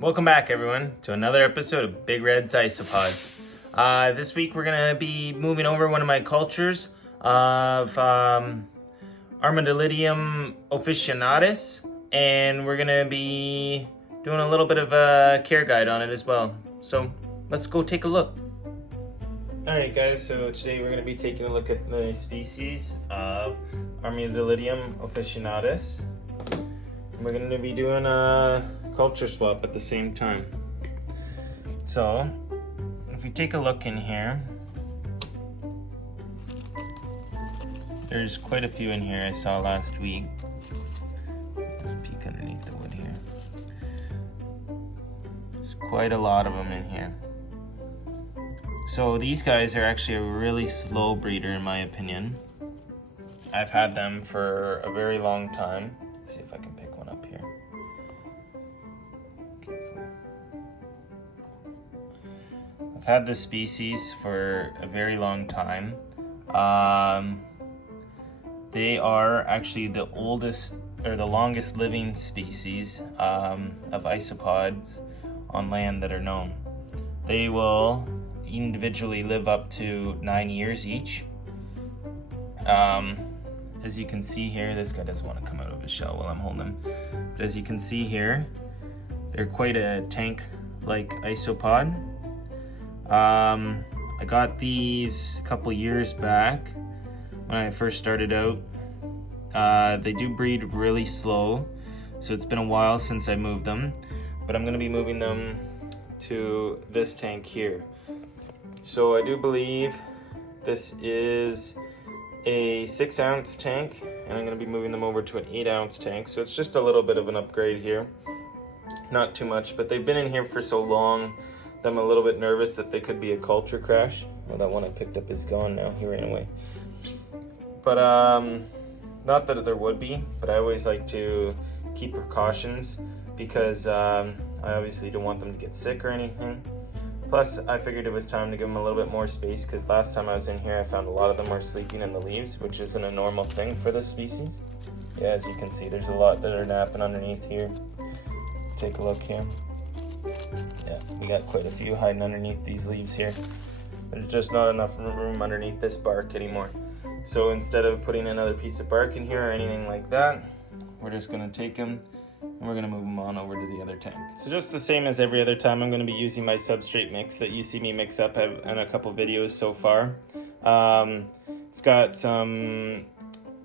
Welcome back, everyone, to another episode of Big Red's Isopods. This week we're going to be moving over one of my cultures of Armadillidium Officinalis, and we're going to be doing a little bit of a care guide on it as well. So let's go take a look. Alright guys, so today we're going to be taking a look at the species of Armadillidium Officinalis. We're going to be doing a culture swap at the same time. So, if we take a look in here, there's quite a few in here I saw last week. Let's peek underneath the wood here. There's quite a lot of them in here. So these guys are actually a really slow breeder in my opinion. I've had them for a very long time. Let's see if I can pick one up here. I've had this species for a very long time. They are actually the oldest or the longest living species of isopods on land that are known. They will individually live up to 9 years each. As you can see here, this guy doesn't want to come out of his shell while I'm holding him. But as you can see here, they're quite a tank-like isopod. I got these a couple years back when I first started out. They do breed really slow, so it's been a while since I moved them, but I'm going to be moving them to this tank here. So I do believe this is a 6-ounce tank, and I'm going to be moving them over to an 8-ounce tank, so it's just a little bit of an upgrade here. Not too much, but they've been in here for so long that I'm a little bit nervous that they could be a culture crash. Well, that one I picked up is gone now. He ran away. But not that there would be, but I always like to keep precautions because I obviously don't want them to get sick or anything. Plus, I figured it was time to give them a little bit more space because last time I was in here, I found a lot of them were sleeping in the leaves, which isn't a normal thing for this species. Yeah, as you can see, there's a lot that are napping underneath here. Take a look here. Yeah, we got quite a few hiding underneath these leaves here. There's just not enough room underneath this bark anymore. So instead of putting another piece of bark in here or anything like that, we're just going to take them and we're going to move them on over to the other tank. So just the same as every other time, I'm going to be using my substrate mix that you see me mix up in a couple videos so far. It's got some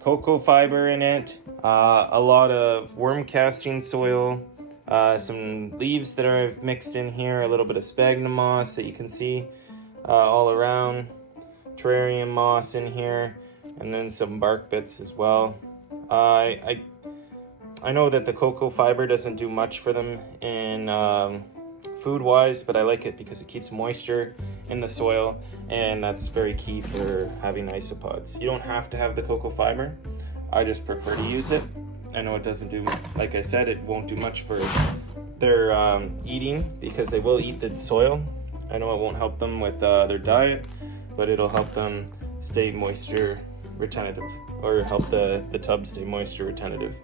cocoa fiber in it, a lot of worm casting soil, some leaves that I've mixed in here, a little bit of sphagnum moss that you can see all around, terrarium moss in here, and then some bark bits as well. I know that the cocoa fiber doesn't do much for them in food-wise, but I like it because it keeps moisture in the soil, and that's very key for having isopods. You don't have to have the cocoa fiber. I just prefer to use it. I know it doesn't do, like I said, it won't do much for their eating because they will eat the soil. I know it won't help them with their diet, but it'll help them stay moisture retentive, or help the tub stay moisture retentive.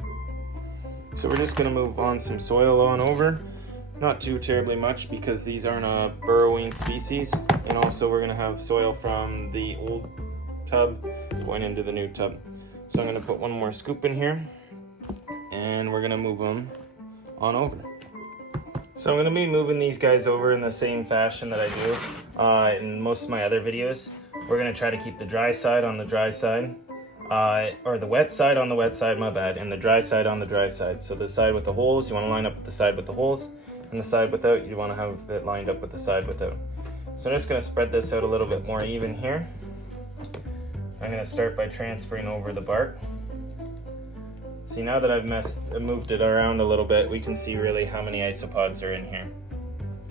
So we're just going to move on some soil on over. Not too terribly much because these aren't a burrowing species. And also we're going to have soil from the old tub going into the new tub. So I'm going to put one more scoop in here and we're going to move them on over. So I'm going to be moving these guys over in the same fashion that I do in most of my other videos. We're going to try to keep the dry side on the dry side. Or the wet side on the wet side, my bad, and the dry side on the dry side. So the side with the holes, you want to line up with the side with the holes, and the side without, you want to have it lined up with the side without. So I'm just going to spread this out a little bit more even here. I'm going to start by transferring over the bark. See, now that I've moved it around a little bit, we can see really how many isopods are in here.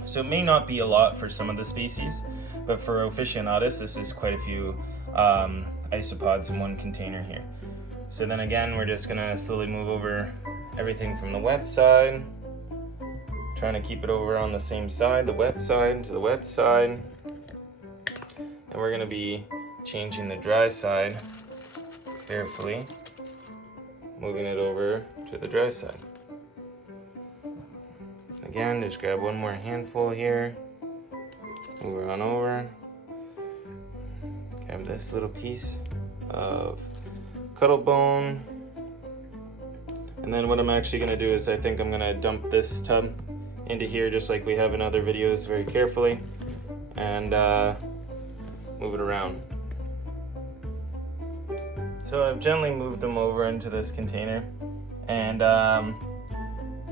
So it may not be a lot for some of the species, but for Officinalis, this is quite a few isopods in one container here. So then again, we're just gonna slowly move over everything from the wet side, trying to keep it over on the same side, the wet side to the wet side, and we're gonna be changing the dry side carefully, moving it over to the dry side. again, just grab one more handful here. Move it on over. Grab this little piece of cuttle bone. And then what I'm actually gonna do is I think I'm gonna dump this tub into here just like we have in other videos very carefully and move it around. So I've gently moved them over into this container and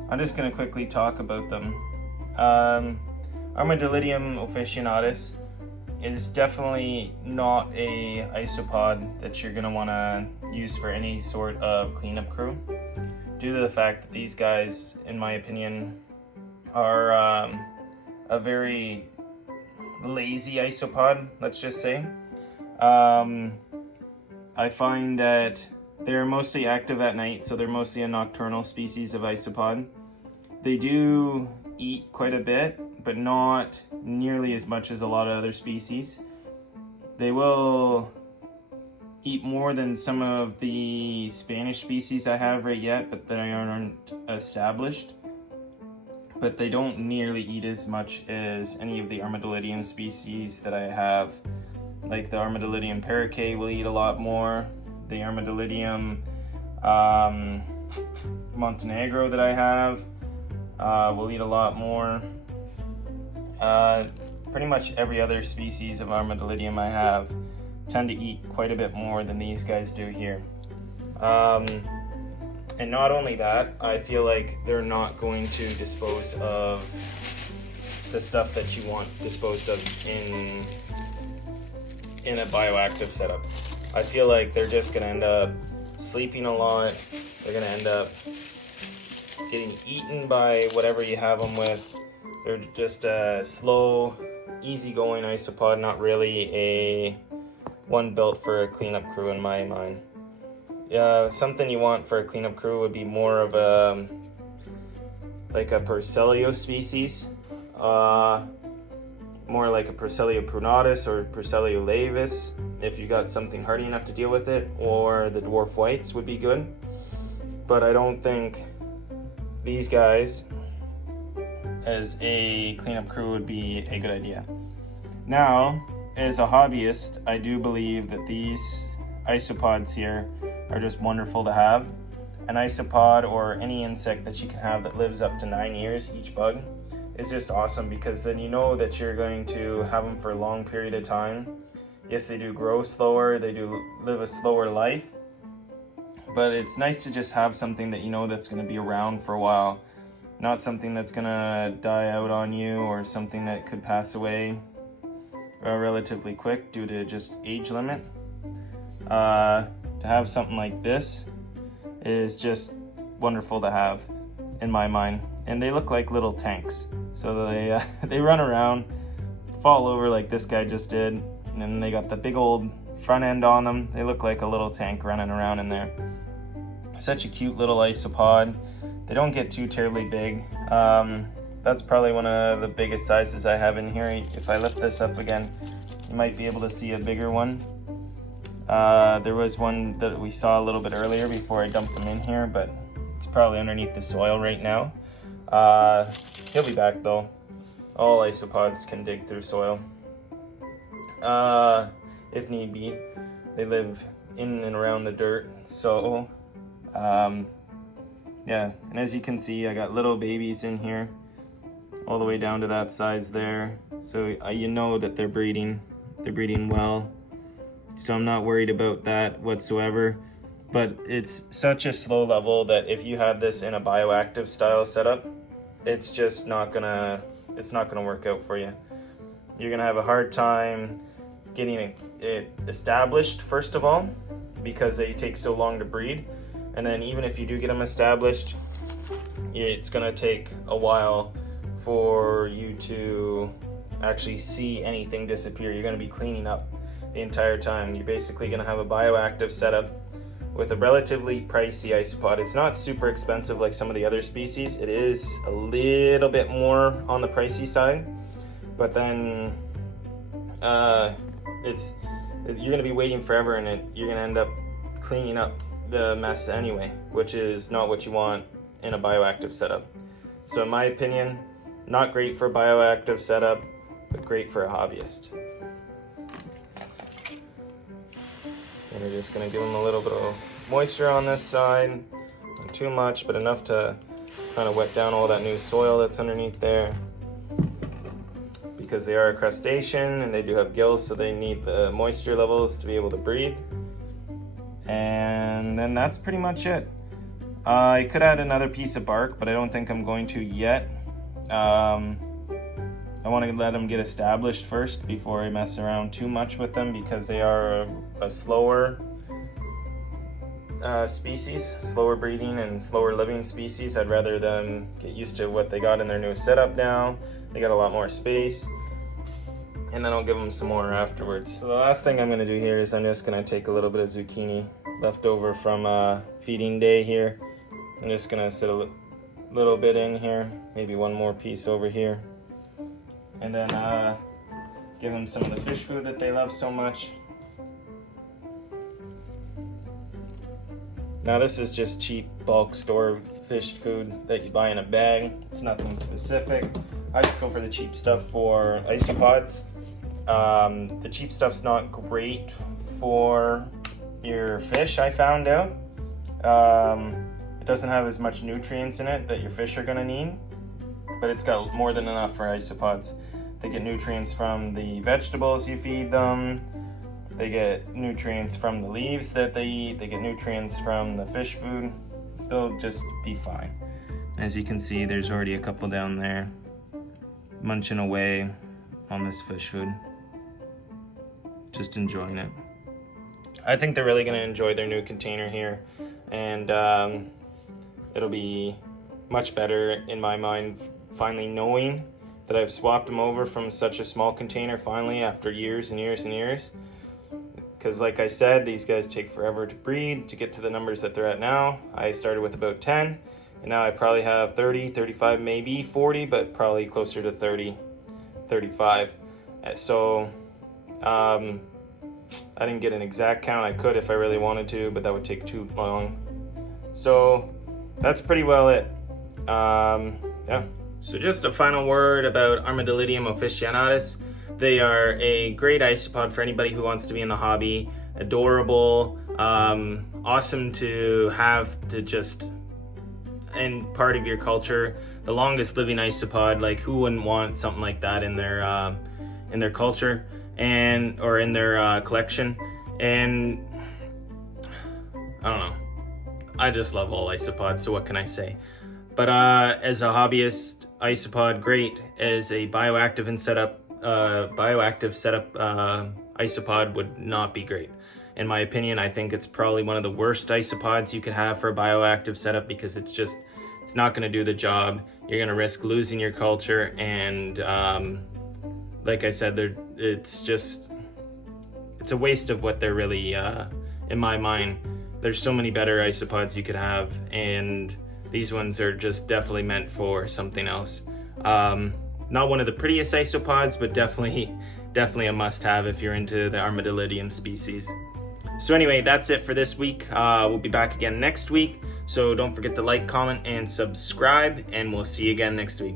I'm just gonna quickly talk about them. Armadillidium Officinalis is definitely not a isopod that you're gonna wanna use for any sort of cleanup crew, due to the fact that these guys, in my opinion, are a very lazy isopod, let's just say. I find that they're mostly active at night, so they're mostly a nocturnal species of isopod. They do eat quite a bit, but not nearly as much as a lot of other species. They will eat more than some of the Spanish species I have right yet, but they aren't established. But they don't nearly eat as much as any of the Armadillidium species that I have. Like the Armadillidium paracae will eat a lot more. The Armadillidium Montenegro that I have will eat a lot more. Pretty much every other species of Armadillidium I have tend to eat quite a bit more than these guys do here. And not only that, I feel like they're not going to dispose of the stuff that you want disposed of in a bioactive setup. I feel like they're just gonna end up sleeping a lot. They're gonna end up getting eaten by whatever you have them with. They're just a slow, easygoing isopod, not really a one built for a cleanup crew in my mind. Something you want for a cleanup crew would be more of a like a Persellio species, more like a Persellio prunatus or Persellio laevis if you got something hardy enough to deal with it, or the dwarf whites would be good. But I don't think these guys as a cleanup crew would be a good idea. Now, as a hobbyist, I do believe that these isopods here are just wonderful to have. An isopod, or any insect that you can have that lives up to 9 years, each bug, is just awesome, because then you know that you're going to have them for a long period of time. Yes, they do grow slower, they do live a slower life, but it's nice to just have something that you know that's going to be around for a while, not something that's going to die out on you or something that could pass away relatively quick due to just age limit. To have something like this is just wonderful to have in my mind. And they look like little tanks, so they run around, fall over like this guy just did, and then they got the big old front end on them. They look like a little tank running around in there. Such a cute little isopod. They don't get too terribly big. That's probably one of the biggest sizes I have in here. If I lift this up again, you might be able to see a bigger one. There was one that we saw a little bit earlier before I dumped them in here, but it's probably underneath the soil right now. He'll be back though. All isopods can dig through soil, if need be. They live in and around the dirt, so yeah. And as you can see, I got little babies in here all the way down to that size there, so you know that they're breeding well. So I'm not worried about that whatsoever. But it's such a slow level that if you had this in a bioactive style setup, it's just not gonna work out for you. You're gonna have a hard time getting it established, first of all, because they take so long to breed. And then even if you do get them established, it's gonna take a while for you to actually see anything disappear. You're gonna be cleaning up the entire time. You're basically going to have a bioactive setup with a relatively pricey isopod. It's not super expensive like some of the other species. It is a little bit more on the pricey side, but then you're going to be waiting forever, and you're going to end up cleaning up the mess anyway, which is not what you want in a bioactive setup. So in my opinion, Not great for bioactive setup, but great for a hobbyist. And we're just gonna give them a little bit of moisture on this side. Not too much, but enough to kind of wet down all that new soil that's underneath there. Because they are a crustacean and they do have gills, so they need the moisture levels to be able to breathe. And then that's pretty much it. I could add another piece of bark, but I don't think I'm going to yet. I want to let them get established first before I mess around too much with them, because they are a slower species, slower breeding and slower living species. I'd rather them get used to what they got in their new setup now. They got a lot more space, and then I'll give them some more afterwards. So the last thing I'm going to do here is I'm just going to take a little bit of zucchini left over from feeding day here. I'm just going to sit a little bit in here, maybe one more piece over here, and then give them some of the fish food that they love so much. Now this is just cheap bulk store fish food that you buy in a bag. It's nothing specific. I just go for the cheap stuff for isopods. The cheap stuff's not great for your fish, I found out. It doesn't have as much nutrients in it that your fish are gonna need, but it's got more than enough for isopods. They get nutrients from the vegetables you feed them. They get nutrients from the leaves that they eat. They get nutrients from the fish food. They'll just be fine. As you can see, there's already a couple down there munching away on this fish food. Just enjoying it. I think they're really gonna enjoy their new container here, and it'll be much better in my mind finally knowing that I've swapped them over from such a small container finally after years and years and years. Because like I said, these guys take forever to breed, to get to the numbers that they're at now. I started with about 10, and now I probably have 30, 35, maybe 40, but probably closer to 30, 35. So I didn't get an exact count. I could if I really wanted to, but that would take too long. So that's pretty well it. Yeah. So just a final word about Armadillidium Officinalis. They are a great isopod for anybody who wants to be in the hobby. Adorable, awesome to have to just, and part of your culture. The longest living isopod, like who wouldn't want something like that in their culture and or in their collection? And I don't know. I just love all isopods, so what can I say? But as a hobbyist isopod, great. As a bioactive setup isopod would not be great. In my opinion, I think it's probably one of the worst isopods you could have for a bioactive setup, because it's not going to do the job. You're going to risk losing your culture, and like I said, it's a waste of what they're really, in my mind. There's so many better isopods you could have, and these ones are just definitely meant for something else. Not one of the prettiest isopods, but definitely a must-have if you're into the Armadillidium species. So anyway, that's it for this week. We'll be back again next week. So don't forget to like, comment, and subscribe, and we'll see you again next week.